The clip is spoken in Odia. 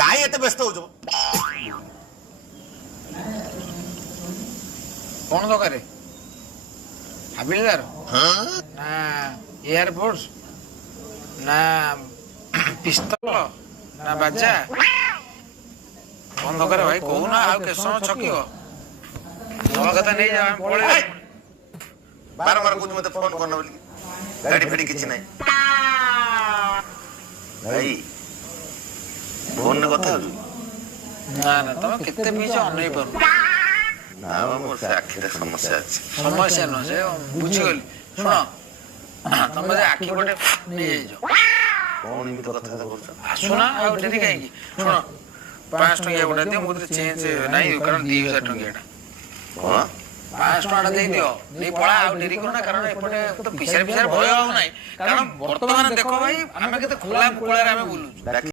କାହିଁ ଏତେ ବ୍ୟସ୍ତ ହଉଛ? କଣ ଦରକାର? ହାବିଲଦାର ନା ଏୟାରଫୋର୍ସ ନା ପିସ୍ତଲ ନା ବାଜା? କଣ ଦରକାର ଭାଇ କହୁନା? ଆଉ କେତେ ସମୟ ଛକିବ? ମୋ କଥା ନେଇଯାଅ, ଆମେ ପଳେଇବା। ବାରମ୍ବାର କହୁଛୁ ମତେ ଫୋନ କରନ ବୋଲି। ଗାଡି ଫାଡି କିଛି ନାହିଁ ଭାଇ, ଫୋନରେ କଥା ହଉଛୁ? ନା ନା, ତମେ କେତେ ପିଇଛ ଅନେଇ ପାରୁନ। ନା ମୋର ସେ ଆଖିରେ ସମସ୍ୟା ଅଛି। ସମସ୍ୟା ନୁହଁ, ସେ ବୁଝିଗଲି। ଶୁଣ, ତମେ ଯେ ଆଖି ପଟେ ନେଇଯାଇଛ। କଣ ଏମିତି କଥାବାର୍ତ୍ତା କରୁଛ? ଆସୁନା, ଆଉ ଡେରି କାହିଁକି? ଶୁଣ, 500 ଟଙ୍କିଆ ଗୋଟା ଦିଅ, ମୋ କତିରେ ଚେଞ୍ଜ ନାହିଁ, କାରଣ 2000 ଟଙ୍କିଆଟା। କଣ? 500 ଟଙ୍କାଟା ଦେଇଦିଅ, ନେଇ ପଳା, ଆଉ ଡେରି କରନା। କାରଣ ଏପଟେ ତ ପିସାରେ ଭୟ ଆଉ ନାହିଁ। କାରଣ ବର୍ତ୍ତମାନ ଦେଖ ଭାଇ, ଆମେ କେତେ ଖୋଲା ମୁକୁଳାରେ ଆମେ ବୁଲୁଛୁ।